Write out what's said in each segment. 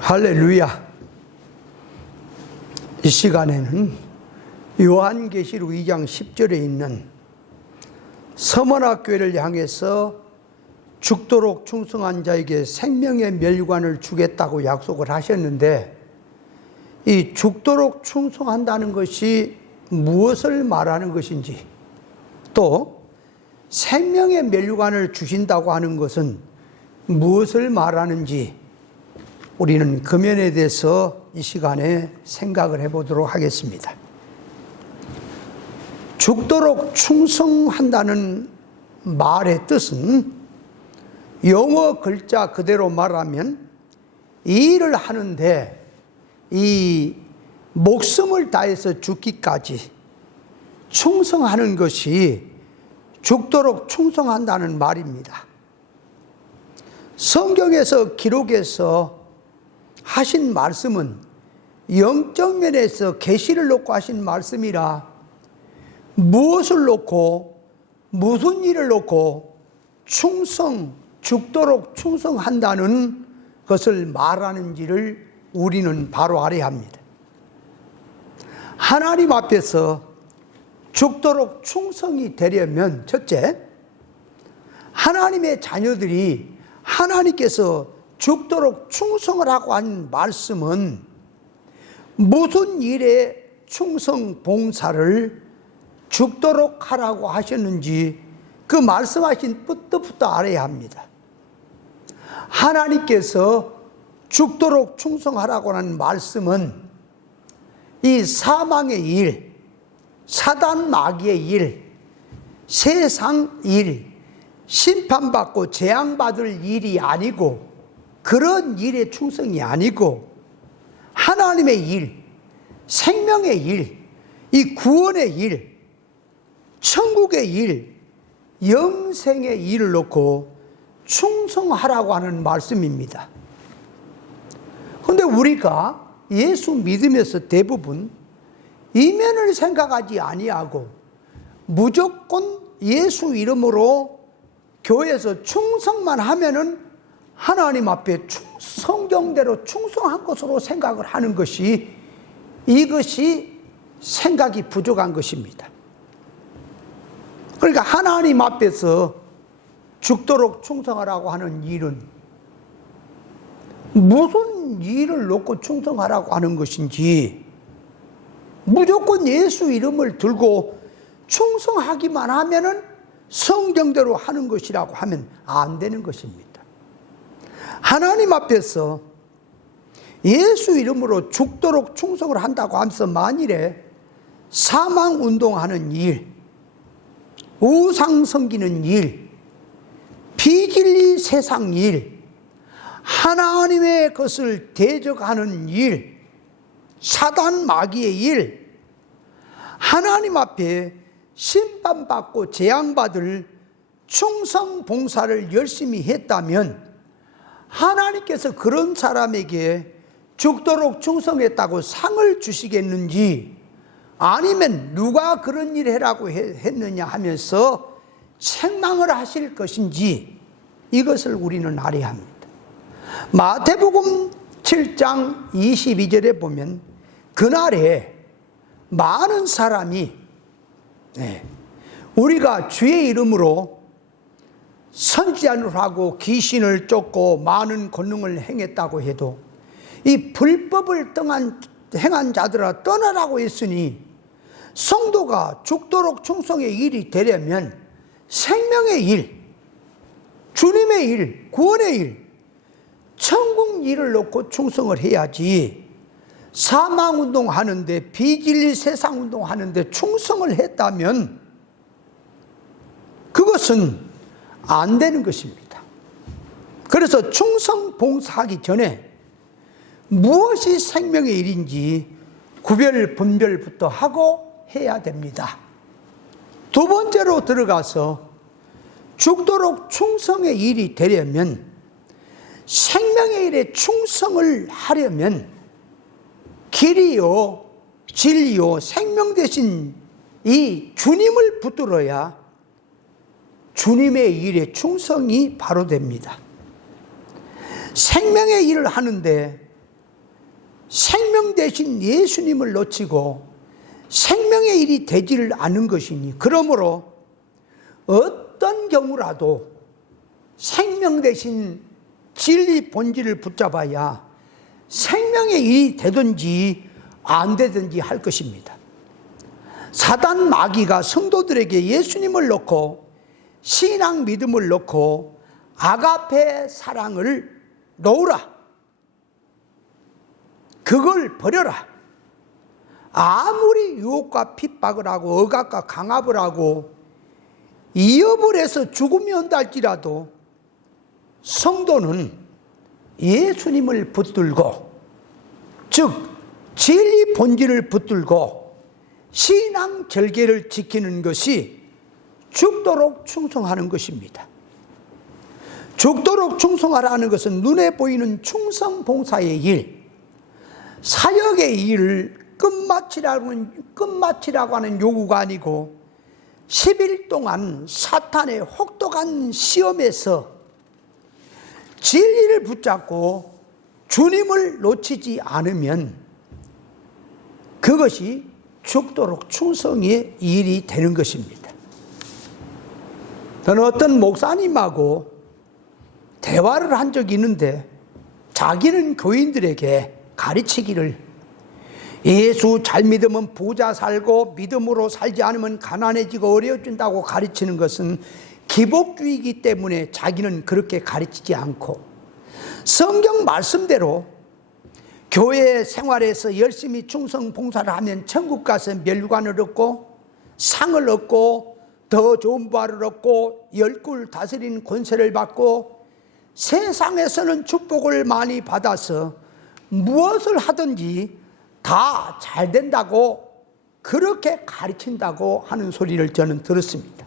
할렐루야. 이 시간에는 요한계시록 2장 10절에 있는 서머나교회를 향해서 죽도록 충성한 자에게 생명의 멸관을 주겠다고 약속을 하셨는데, 이 죽도록 충성한다는 것이 무엇을 말하는 것인지, 또 생명의 멸관을 주신다고 하는 것은 무엇을 말하는지 우리는 그 면에 대해서 이 시간에 생각을 해보도록 하겠습니다. 죽도록 충성한다는 말의 뜻은 영어 글자 그대로 말하면 이 일을 하는데 이 목숨을 다해서 죽기까지 충성하는 것이 죽도록 충성한다는 말입니다. 성경에서 기록해서 하신 말씀은 영적 면에서 계시를 놓고 하신 말씀이라 무엇을 놓고 무슨 일을 놓고 죽도록 충성한다는 것을 말하는지를 우리는 바로 알아야 합니다. 하나님 앞에서 죽도록 충성이 되려면 첫째, 하나님의 자녀들이 하나님께서 죽도록 충성을 하고 한 말씀은 무슨 일에 충성 봉사를 죽도록 하라고 하셨는지 그 말씀하신 뜻부터 알아야 합니다. 하나님께서 죽도록 충성하라고 하는 말씀은 이 사망의 일, 사단 마귀의 일, 세상 일, 심판받고 재앙받을 일이 아니고 그런 일의 충성이 아니고 하나님의 일, 생명의 일, 이 구원의 일, 천국의 일, 영생의 일을 놓고 충성하라고 하는 말씀입니다. 그런데 우리가 예수 믿으면서 대부분 이면을 생각하지 아니하고 무조건 예수 이름으로 교회에서 충성만 하면은 하나님 앞에 성경대로 충성한 것으로 생각을 하는 것이, 이것이 생각이 부족한 것입니다. 그러니까 하나님 앞에서 죽도록 충성하라고 하는 일은 무슨 일을 놓고 충성하라고 하는 것인지, 무조건 예수 이름을 들고 충성하기만 하면은 성경대로 하는 것이라고 하면 안 되는 것입니다. 하나님 앞에서 예수 이름으로 죽도록 충성을 한다고 하면서 만일에 사망운동하는 일, 우상 섬기는 일, 비진리 세상 일, 하나님의 것을 대적하는 일, 사단 마귀의 일, 하나님 앞에 심판받고 재앙받을 충성 봉사를 열심히 했다면 하나님께서 그런 사람에게 죽도록 충성했다고 상을 주시겠는지, 아니면 누가 그런 일 해라고 했느냐 하면서 책망을 하실 것인지, 이것을 우리는 알아야 합니다. 마태복음 7장 22절에 보면 그날에 많은 사람이 우리가 주의 이름으로 선지자를 하고 귀신을 쫓고 많은 권능을 행했다고 해도 이 불법을 행한 자들아 떠나라고 했으니, 성도가 죽도록 충성의 일이 되려면 생명의 일, 주님의 일, 구원의 일, 천국 일을 놓고 충성을 해야지, 사망운동 하는데, 비진리 세상운동 하는데 충성을 했다면 그것은 안 되는 것입니다. 그래서 충성 봉사하기 전에 무엇이 생명의 일인지 구별 분별부터 하고 해야 됩니다. 두 번째로 들어가서 죽도록 충성의 일이 되려면, 생명의 일에 충성을 하려면 길이요 진리요 생명 되신 이 주님을 붙들어야 주님의 일에 충성이 바로 됩니다. 생명의 일을 하는데 생명 대신 예수님을 놓치고 생명의 일이 되지를 않는 것이니, 그러므로 어떤 경우라도 생명 대신 진리 본질을 붙잡아야 생명의 일이 되든지 안 되든지 할 것입니다. 사단 마귀가 성도들에게 예수님을 놓고 신앙 믿음을 놓고 아가페 사랑을 놓으라, 그걸 버려라, 아무리 유혹과 핍박을 하고 억압과 강압을 하고 이업을 해서 죽음이 온다 할지라도 성도는 예수님을 붙들고, 즉 진리 본질을 붙들고 신앙 절개를 지키는 것이 죽도록 충성하는 것입니다. 죽도록 충성하라는 것은 눈에 보이는 충성 봉사의 일, 사역의 일을 끝마치라고 하는 요구가 아니고 10일 동안 사탄의 혹독한 시험에서 진리를 붙잡고 주님을 놓치지 않으면 그것이 죽도록 충성의 일이 되는 것입니다. 저는 어떤 목사님하고 대화를 한 적이 있는데, 자기는 교인들에게 가르치기를 예수 잘 믿으면 부자 살고 믿음으로 살지 않으면 가난해지고 어려워진다고 가르치는 것은 기복주의이기 때문에 자기는 그렇게 가르치지 않고 성경 말씀대로 교회 생활에서 열심히 충성 봉사를 하면 천국 가서 멸관을 얻고 상을 얻고 더 좋은 부활을 얻고 열국을 다스리는 권세를 받고 세상에서는 축복을 많이 받아서 무엇을 하든지 다 잘 된다고 그렇게 가르친다고 하는 소리를 저는 들었습니다.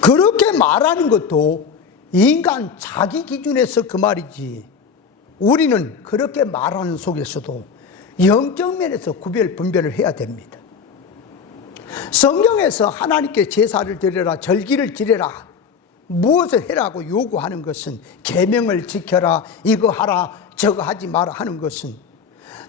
그렇게 말하는 것도 인간 자기 기준에서 그 말이지, 우리는 그렇게 말하는 속에서도 영적 면에서 분별을 해야 됩니다. 성경에서 하나님께 제사를 드려라, 절기를 지내라, 무엇을 해라고 요구하는 것은, 계명을 지켜라, 이거 하라, 저거 하지 마라 하는 것은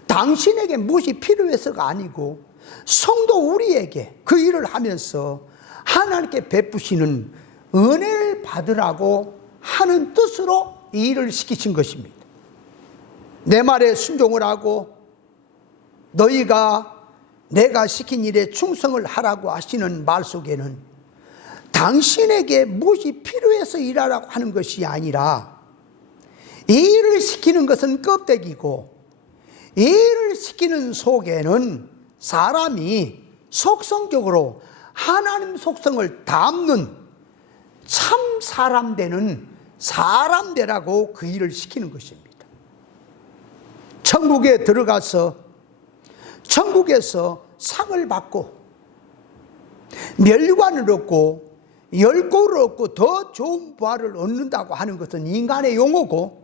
당신에게 무엇이 필요해서가 아니고 성도 우리에게 그 일을 하면서 하나님께 베푸시는 은혜를 받으라고 하는 뜻으로 이 일을 시키신 것입니다. 내 말에 순종을 하고 너희가 내가 시킨 일에 충성을 하라고 하시는 말 속에는 당신에게 무엇이 필요해서 일하라고 하는 것이 아니라, 이 일을 시키는 것은 껍데기고 이 일을 시키는 속에는 사람이 속성적으로 하나님 속성을 담는 참 사람 되는 사람 되라고 그 일을 시키는 것입니다. 천국에 들어가서 천국에서 상을 받고 멸관을 얻고 열고를 얻고 더 좋은 부활을 얻는다고 하는 것은 인간의 용어고,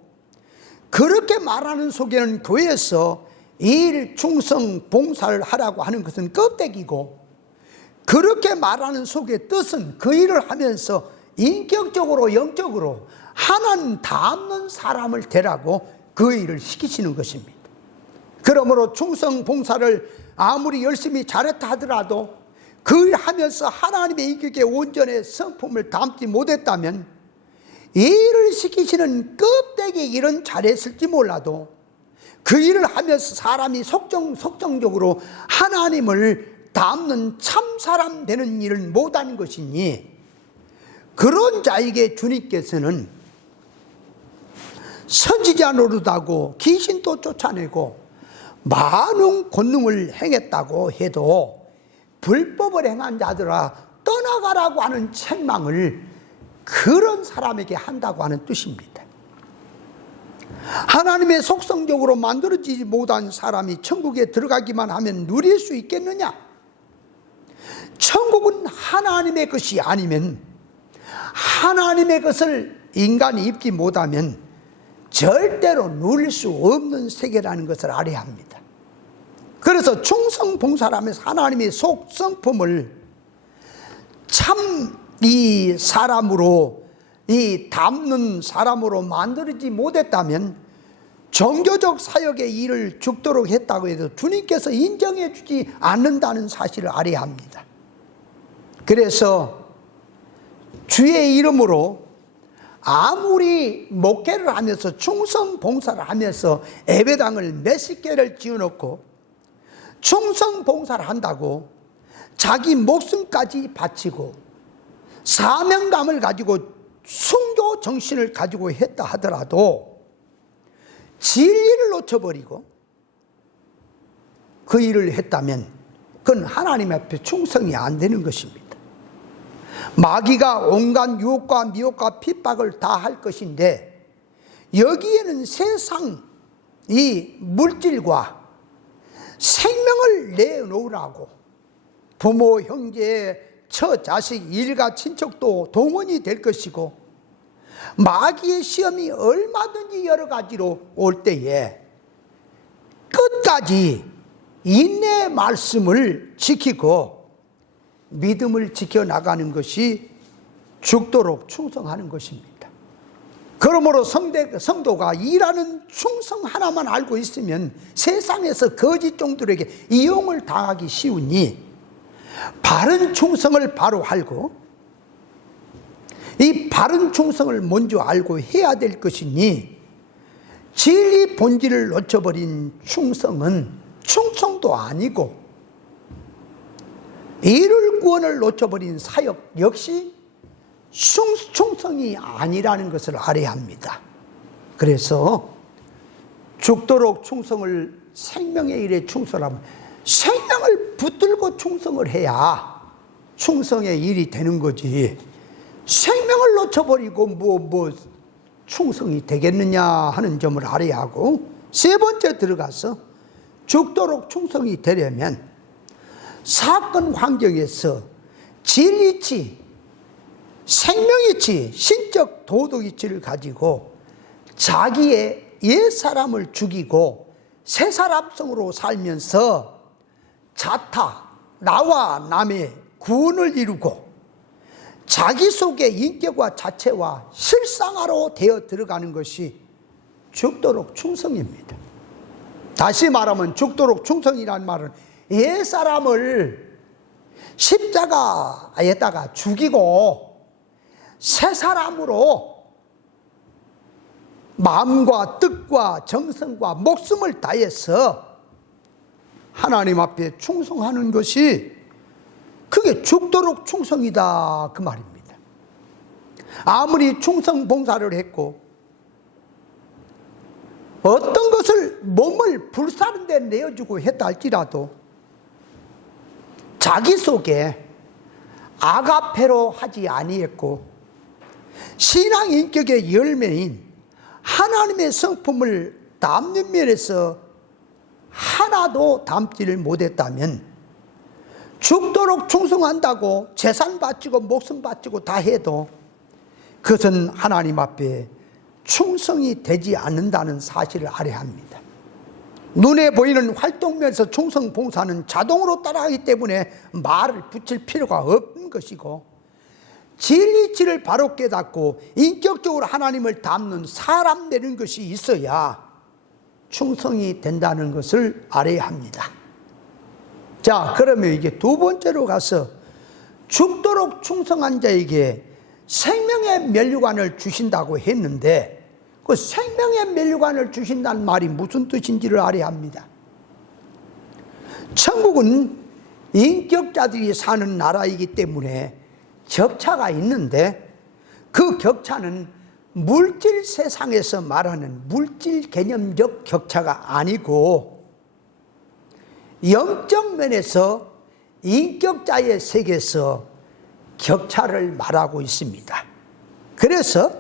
그렇게 말하는 속에는 교회에서 일, 충성, 봉사를 하라고 하는 것은 껍데기고, 그렇게 말하는 속의 뜻은 그 일을 하면서 인격적으로 영적으로 하나님 닮는 사람을 되라고 그 일을 시키시는 것입니다. 그러므로 충성, 봉사를 아무리 열심히 잘했다 하더라도 그 일 하면서 하나님의 인격의 온전의 성품을 담지 못했다면 이 일을 시키시는 껍데기 일은 잘했을지 몰라도 그 일을 하면서 사람이 속정적으로 하나님을 담는 참사람 되는 일을 못하는 것이니, 그런 자에게 주님께서는 선지자 노릇하고 귀신도 쫓아내고 많은 권능을 행했다고 해도 불법을 행한 자들아 떠나가라고 하는 책망을 그런 사람에게 한다고 하는 뜻입니다. 하나님의 속성적으로 만들어지지 못한 사람이 천국에 들어가기만 하면 누릴 수 있겠느냐? 천국은 하나님의 것이 아니면, 하나님의 것을 인간이 입지 못하면 절대로 누릴 수 없는 세계라는 것을 알아야 합니다. 그래서 충성 봉사라면서 하나님의 속성품을 참 이 사람으로, 이 담는 사람으로 만들지 못했다면 종교적 사역의 일을 죽도록 했다고 해도 주님께서 인정해 주지 않는다는 사실을 알아야 합니다. 그래서 주의 이름으로 아무리 목회를 하면서 충성 봉사를 하면서 예배당을 몇십 개를 지어놓고 충성 봉사를 한다고 자기 목숨까지 바치고 사명감을 가지고 순교 정신을 가지고 했다 하더라도 진리를 놓쳐버리고 그 일을 했다면 그건 하나님 앞에 충성이 안 되는 것입니다. 마귀가 온갖 유혹과 미혹과 핍박을 다 할 것인데 여기에는 세상 이 물질과 생명을 내놓으라고 부모, 형제, 처, 자식, 일가, 친척도 동원이 될 것이고 마귀의 시험이 얼마든지 여러 가지로 올 때에 끝까지 인내의 말씀을 지키고 믿음을 지켜나가는 것이 죽도록 충성하는 것입니다. 그러므로 성도가 일하는 충성 하나만 알고 있으면 세상에서 거짓 종들에게 이용을 당하기 쉬우니 바른 충성을 바로 알고 이 바른 충성을 먼저 알고 해야 될 것이니 진리 본질을 놓쳐버린 충성은 충성도 아니고 이룰 구원을 놓쳐버린 사역 역시 충성이 아니라는 것을 알아야 합니다. 그래서 죽도록 충성을 생명의 일에 충성하면 생명을 붙들고 충성을 해야 충성의 일이 되는 거지 생명을 놓쳐버리고 뭐 충성이 되겠느냐 하는 점을 알아야 하고 세 번째 들어가서 죽도록 충성이 되려면 사건 환경에서 진리치, 생명이치, 신적 도덕이치를 가지고 자기의 옛사람을 죽이고 새사람성으로 살면서 자타, 나와 남의 구원을 이루고 자기 속의 인격과 자체와 실상화로 되어 들어가는 것이 죽도록 충성입니다. 다시 말하면 죽도록 충성이라는 말은 옛사람을 십자가에다가 죽이고 새 사람으로 마음과 뜻과 정성과 목숨을 다해서 하나님 앞에 충성하는 것이 그게 죽도록 충성이다 그 말입니다. 아무리 충성 봉사를 했고 어떤 것을 몸을 불사른 데 내어주고 했다 할지라도 자기 속에 아가페로 하지 아니했고 신앙 인격의 열매인 하나님의 성품을 담는 면에서 하나도 담지를 못했다면 죽도록 충성한다고 재산 바치고 목숨 바치고 다 해도 그것은 하나님 앞에 충성이 되지 않는다는 사실을 알아야 합니다. 눈에 보이는 활동면에서 충성 봉사는 자동으로 따라가기 때문에 말을 붙일 필요가 없는 것이고 진리치를 바로 깨닫고 인격적으로 하나님을 닮는 사람 되는 것이 있어야 충성이 된다는 것을 알아야 합니다. 자, 그러면 이제 두 번째로 가서 죽도록 충성한 자에게 생명의 면류관을 주신다고 했는데 그 생명의 면류관을 주신다는 말이 무슨 뜻인지를 알아야 합니다. 천국은 인격자들이 사는 나라이기 때문에 격차가 있는데 그 격차는 물질 세상에서 말하는 물질 개념적 격차가 아니고 영적 면에서 인격자의 세계에서 격차를 말하고 있습니다. 그래서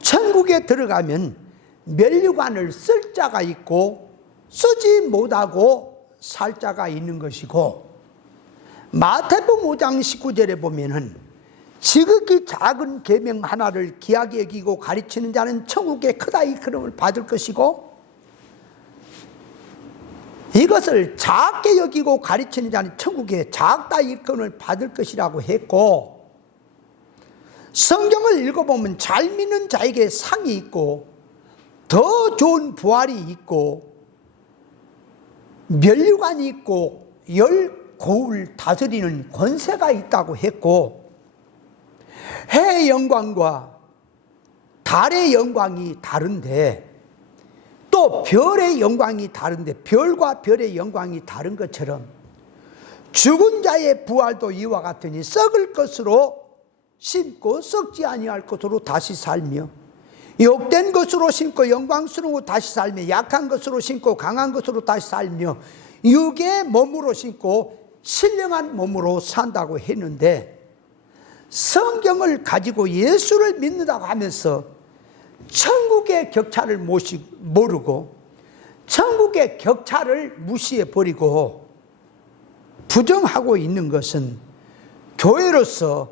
천국에 들어가면 면류관을 쓸 자가 있고 쓰지 못하고 살 자가 있는 것이고 마태복음 5장 19절에 보면은 지극히 작은 계명 하나를 귀하게 여기고 가르치는 자는 천국에 크다 이끌음을 받을 것이고 이것을 작게 여기고 가르치는 자는 천국에 작다 이끌음을 받을 것이라고 했고 성경을 읽어보면 잘 믿는 자에게 상이 있고 더 좋은 부활이 있고 면류관이 있고 열 고을 다스리는 권세가 있다고 했고, 해의 영광과 달의 영광이 다른데 또 별의 영광이 다른데 별과 별의 영광이 다른 것처럼 죽은 자의 부활도 이와 같으니 썩을 것으로 심고 썩지 아니할 것으로 다시 살며, 욕된 것으로 심고 영광스러워 다시 살며, 약한 것으로 심고 강한 것으로 다시 살며, 육의 몸으로 심고 신령한 몸으로 산다고 했는데, 성경을 가지고 예수를 믿는다고 하면서 천국의 격차를 모르고 천국의 격차를 무시해 버리고 부정하고 있는 것은 교회로서,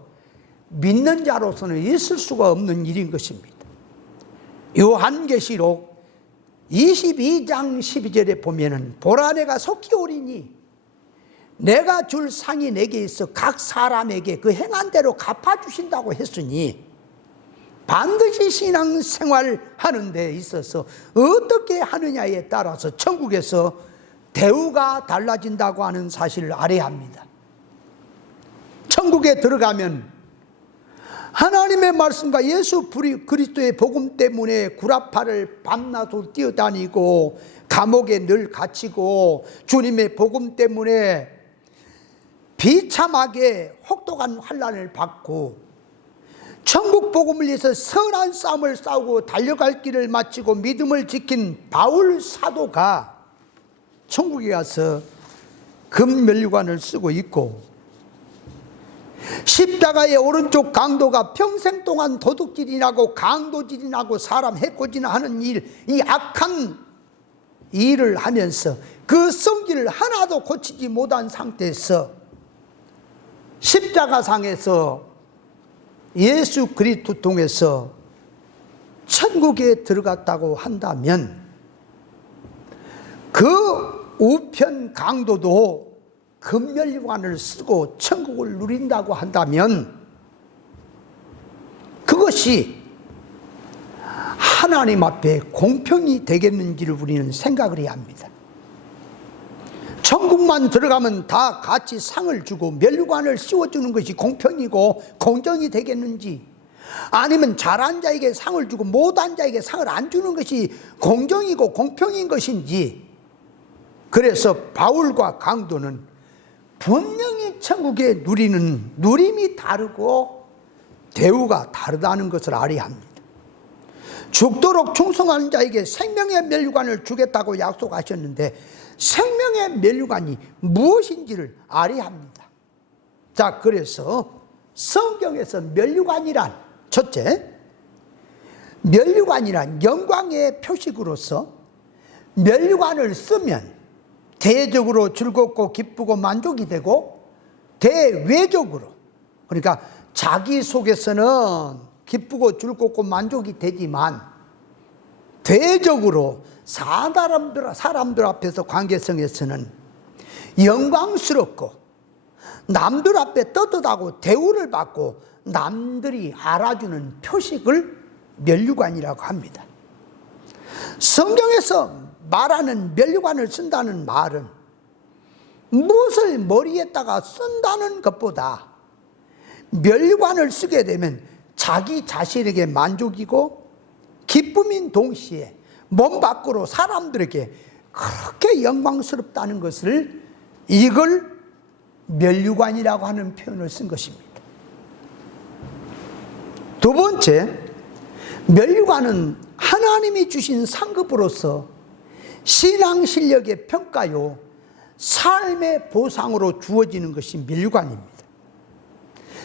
믿는 자로서는 있을 수가 없는 일인 것입니다. 요한계시록 22장 12절에 보면은 보라 내가 속히 오리니 내가 줄 상이 내게 있어 각 사람에게 그 행한 대로 갚아주신다고 했으니, 반드시 신앙생활하는 데 있어서 어떻게 하느냐에 따라서 천국에서 대우가 달라진다고 하는 사실을 알아야 합니다. 천국에 들어가면 하나님의 말씀과 예수 그리스도의 복음 때문에 구라파를 밤낮으로 뛰어다니고 감옥에 늘 갇히고 주님의 복음 때문에 비참하게 혹독한 환난을 받고 천국 복음을 위해서 선한 싸움을 싸우고 달려갈 길을 마치고 믿음을 지킨 바울 사도가 천국에 가서 금면류관을 쓰고 있고, 십자가의 오른쪽 강도가 평생 동안 도둑질이나고 강도질이나고 사람 해코지나 하는 일, 이 악한 일을 하면서 그 성질을 하나도 고치지 못한 상태에서 십자가상에서 예수 그리스도 통해서 천국에 들어갔다고 한다면, 그 우편 강도도 금면류관을 쓰고 천국을 누린다고 한다면 그것이 하나님 앞에 공평이 되겠는지를 우리는 생각을 해야 합니다. 천국만 들어가면 다 같이 상을 주고 면류관을 씌워주는 것이 공평이고 공정이 되겠는지, 아니면 잘한 자에게 상을 주고 못한 자에게 상을 안 주는 것이 공정이고 공평인 것인지. 그래서 바울과 강도는 분명히 천국에 누리는 누림이 다르고 대우가 다르다는 것을 알아야 합니다. 죽도록 충성하는 자에게 생명의 면류관을 주겠다고 약속하셨는데, 생명의 면류관이 무엇인지를 알아야 합니다. 자, 그래서 성경에서 면류관이란, 첫째, 면류관이란 영광의 표식으로서 면류관을 쓰면 대적으로 즐겁고 기쁘고 만족이 되고, 대외적으로, 그러니까 자기 속에서는 기쁘고 즐겁고 만족이 되지만 대적으로 사람들 앞에서 관계성에서는 영광스럽고 남들 앞에 떳떳하고 대우를 받고 남들이 알아주는 표식을 면류관이라고 합니다. 성경에서 말하는 면류관을 쓴다는 말은 무엇을 머리에다가 쓴다는 것보다 면류관을 쓰게 되면 자기 자신에게 만족이고 기쁨인 동시에 몸 밖으로 사람들에게 그렇게 영광스럽다는 것을, 이걸 면류관이라고 하는 표현을 쓴 것입니다. 두 번째, 면류관은 하나님이 주신 상급으로서 신앙 실력의 평가요, 삶의 보상으로 주어지는 것이 면류관입니다.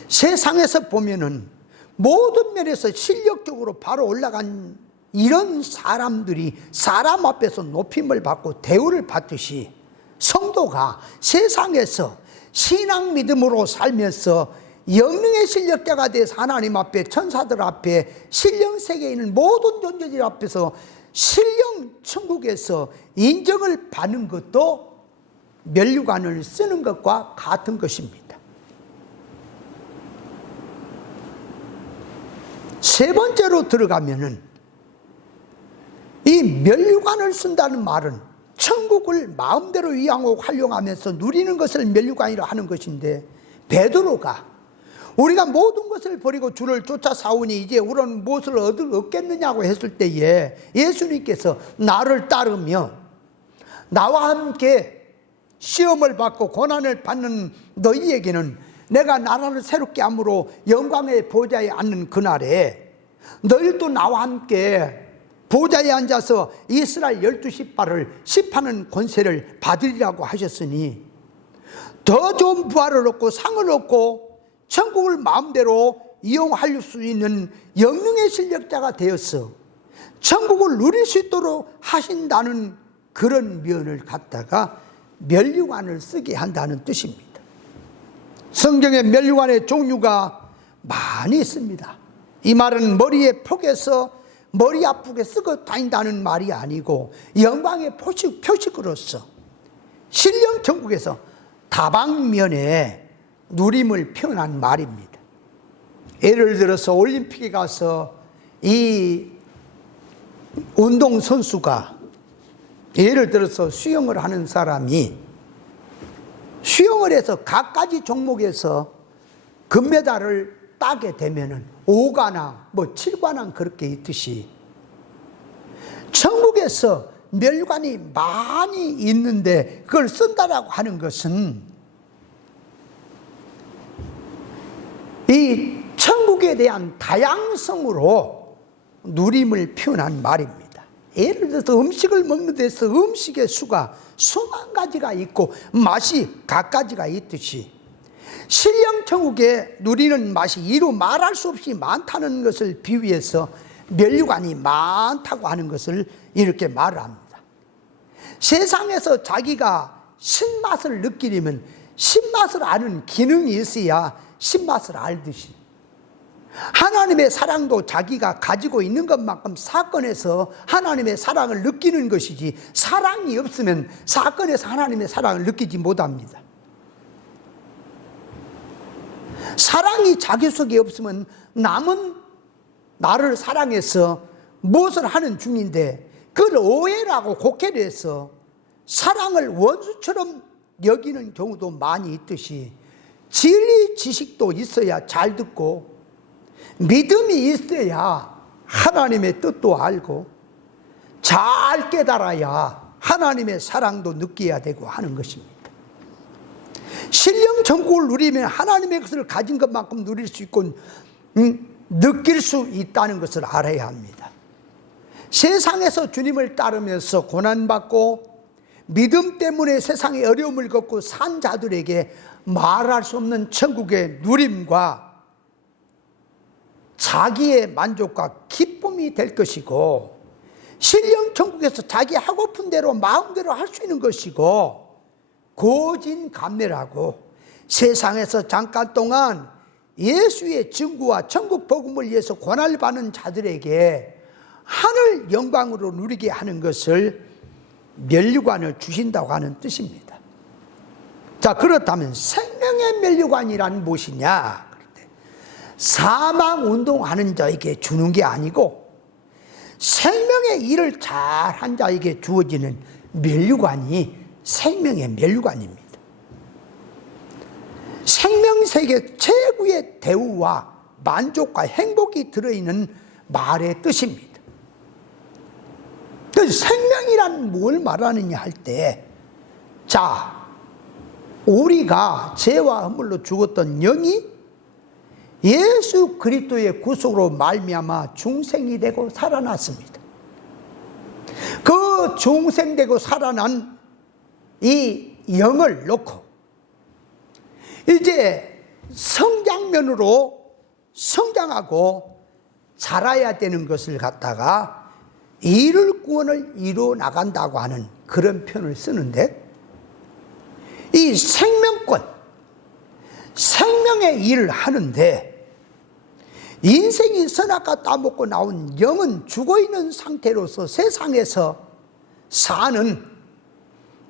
세상에서 보면은 모든 면에서 실력적으로 바로 올라간 이런 사람들이 사람 앞에서 높임을 받고 대우를 받듯이, 성도가 세상에서 신앙 믿음으로 살면서 영능의 실력자가 돼서 하나님 앞에, 천사들 앞에, 신령 세계에 있는 모든 존재들 앞에서 신령 천국에서 인정을 받는 것도 면류관을 쓰는 것과 같은 것입니다. 세 번째로 들어가면은 이 면류관을 쓴다는 말은 천국을 마음대로 이용하고 활용하면서 누리는 것을 면류관이라 하는 것인데, 베드로가 우리가 모든 것을 버리고 주를 쫓아 싸우니 이제 우리는 무엇을 얻겠느냐고 했을 때에 예수님께서 나를 따르며 나와 함께 시험을 받고 고난을 받는 너희에게는 내가 나라를 새롭게 함으로 영광의 보좌에 앉는 그날에 너희도 나와 함께 보좌에 앉아서 이스라엘 12지파를 심판하는 권세를 받으리라고 하셨으니, 더 좋은 부활을 얻고 상을 얻고 천국을 마음대로 이용할 수 있는 영능의 실력자가 되어서 천국을 누릴 수 있도록 하신다는 그런 면을 갖다가 면류관을 쓰게 한다는 뜻입니다. 성경에 면류관의 종류가 많이 있습니다. 이 말은 머리에 폭에서 머리 아프게 쓰고 다닌다는 말이 아니고 영광의 표식으로서 신령 천국에서 다방면에 누림을 표현한 말입니다. 예를 들어서 올림픽에 가서 이 운동선수가, 예를 들어서 수영을 하는 사람이 수영을 해서 각가지 종목에서 금메달을 따게 되면은 5관왕, 7관왕 그렇게 있듯이 천국에서 면류관이 많이 있는데 그걸 쓴다라고 하는 것은 이 천국에 대한 다양성으로 누림을 표현한 말입니다. 예를 들어서 음식을 먹는 데서 음식의 수가 수만 가지가 있고 맛이 각가지가 있듯이 신령 천국에 누리는 맛이 이루 말할 수 없이 많다는 것을 비유해서 면류관이 많다고 하는 것을 이렇게 말을 합니다. 세상에서 자기가 신맛을 느끼려면 신맛을 아는 기능이 있어야 신맛을 알듯이, 하나님의 사랑도 자기가 가지고 있는 것만큼 사건에서 하나님의 사랑을 느끼는 것이지, 사랑이 없으면 사건에서 하나님의 사랑을 느끼지 못합니다. 사랑이 자기 속에 없으면 남은 나를 사랑해서 무엇을 하는 중인데 그걸 오해라고 곡해를 해서 사랑을 원수처럼 여기는 경우도 많이 있듯이, 진리 지식도 있어야 잘 듣고 믿음이 있어야 하나님의 뜻도 알고 잘 깨달아야 하나님의 사랑도 느껴야 되고 하는 것입니다. 신령 천국을 누리면 하나님의 것을 가진 것만큼 누릴 수 있고 느낄 수 있다는 것을 알아야 합니다. 세상에서 주님을 따르면서 고난받고 믿음 때문에 세상의 어려움을 겪고 산 자들에게 말할 수 없는 천국의 누림과 자기의 만족과 기쁨이 될 것이고, 신령 천국에서 자기 하고픈 대로 마음대로 할 수 있는 것이고, 고진감래라고 세상에서 잠깐 동안 예수의 증거와 천국 복음을 위해서 고난을 받는 자들에게 하늘 영광으로 누리게 하는 것을 면류관을 주신다고 하는 뜻입니다. 자, 그렇다면 생명의 면류관이란 무엇이냐? 사망 운동하는 자에게 주는 게 아니고 생명의 일을 잘한 자에게 주어지는 면류관이 생명의 면류관입니다. 생명세계 최고의 대우와 만족과 행복이 들어있는 말의 뜻입니다. 그래서 생명이란 뭘 말하느냐 할 때, 자, 우리가 죄와 허물로 죽었던 영이 예수 그리스도의 구속으로 말미암아 중생이 되고 살아났습니다. 그 중생되고 살아난 이 영을 놓고 이제 성장면으로 성장하고 자라야 되는 것을 갖다가 이룰 구원을 이루어 나간다고 하는 그런 표현을 쓰는데, 이 생명권, 생명의 일을 하는데 인생이 선악과 따먹고 나온 영은 죽어있는 상태로서 세상에서 사는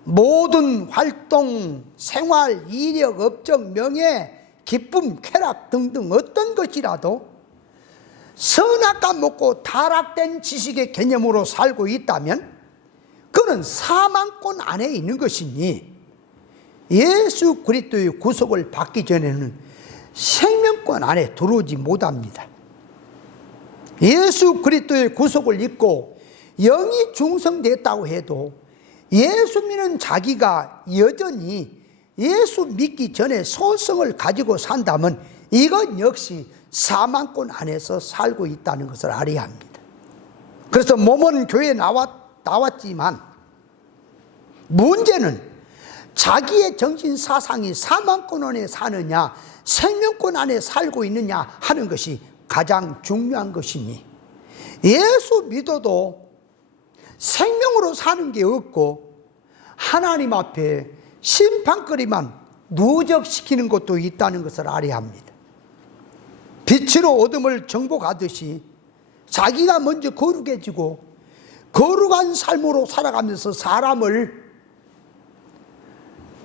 모든 활동, 생활, 이력, 업적, 명예, 기쁨, 쾌락 등등 어떤 것이라도 선악과 먹고 타락된 지식의 개념으로 살고 있다면 그는 사망권 안에 있는 것이니 예수 그리스도의 구속을 받기 전에는 생명권 안에 들어오지 못합니다. 예수 그리스도의 구속을 잊고 영이 중성됐다고 해도 예수 믿는 자기가 여전히 예수 믿기 전에 소성을 가지고 산다면 이건 역시 사망권 안에서 살고 있다는 것을 알아야 합니다. 그래서 몸은 교회에 나왔지만 문제는 자기의 정신 사상이 사망권 안에 사느냐 생명권 안에 살고 있느냐 하는 것이 가장 중요한 것이니 예수 믿어도 생명으로 사는 게 없고 하나님 앞에 심판거리만 누적시키는 것도 있다는 것을 알아야 합니다. 빛으로 어둠을 정복하듯이 자기가 먼저 거룩해지고 거룩한 삶으로 살아가면서 사람을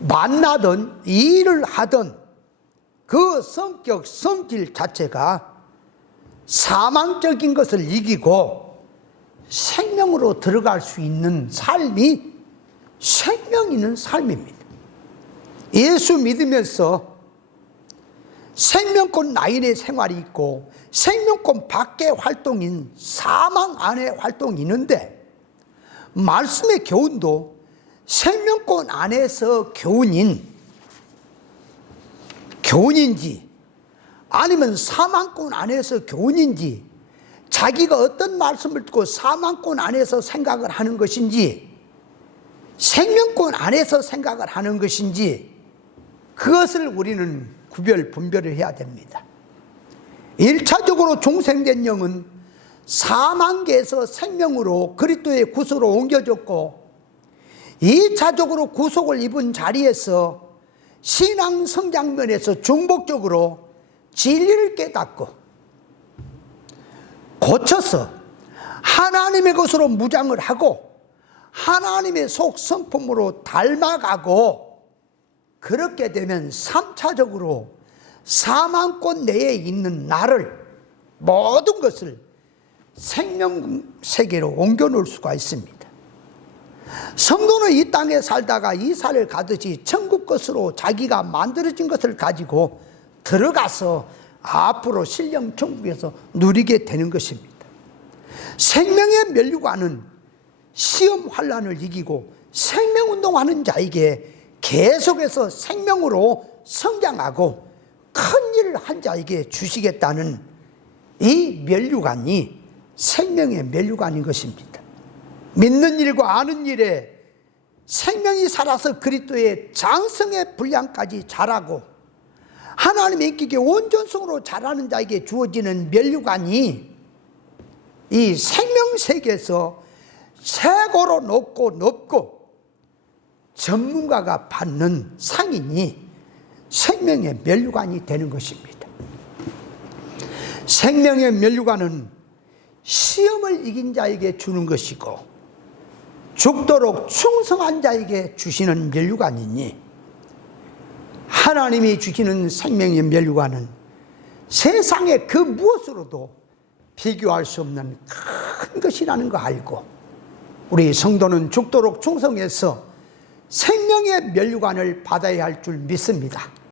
만나든 일을 하든 그 성격, 성질 자체가 사망적인 것을 이기고 생명으로 들어갈 수 있는 삶이 생명 있는 삶입니다. 예수 믿으면서 생명권 라인의 생활이 있고 생명권 밖의 활동인 사망 안의 활동이 있는데 말씀의 교훈도 생명권 안에서 교훈인지 아니면 사망권 안에서 교훈인지 자기가 어떤 말씀을 듣고 사망권 안에서 생각을 하는 것인지 생명권 안에서 생각을 하는 것인지 그것을 우리는 분별을 해야 됩니다. 1차적으로 중생된 영은 사망계에서 생명으로 그리스도의 구속으로 옮겨졌고 2차적으로 구속을 입은 자리에서 신앙 성장면에서 중복적으로 진리를 깨닫고 고쳐서 하나님의 것으로 무장을 하고 하나님의 속 성품으로 닮아가고 그렇게 되면 3차적으로 사망권 내에 있는 나를 모든 것을 생명 세계로 옮겨 놓을 수가 있습니다. 성도는 이 땅에 살다가 이사를 가듯이 천국 것으로 자기가 만들어진 것을 가지고 들어가서 앞으로 신령 천국에서 누리게 되는 것입니다. 생명의 면류관은 시험 환난을 이기고 생명운동하는 자에게 계속해서 생명으로 성장하고 큰 일을 한 자에게 주시겠다는 이 면류관이 생명의 면류관인 것입니다. 믿는 일과 아는 일에 생명이 살아서 그리스도의 장성의 분량까지 자라고 하나님의 인격의 온전성으로 자라는 자에게 주어지는 면류관이 이 생명세계에서 최고로 높고 전문가가 받는 상이니 생명의 면류관이 되는 것입니다. 생명의 면류관은 시험을 이긴 자에게 주는 것이고 죽도록 충성한 자에게 주시는 면류관이니 하나님이 주시는 생명의 면류관은 세상의 그 무엇으로도 비교할 수 없는 큰 것이라는 거 알고 우리 성도는 죽도록 충성해서 생명의 면류관을 받아야 할 줄 믿습니다.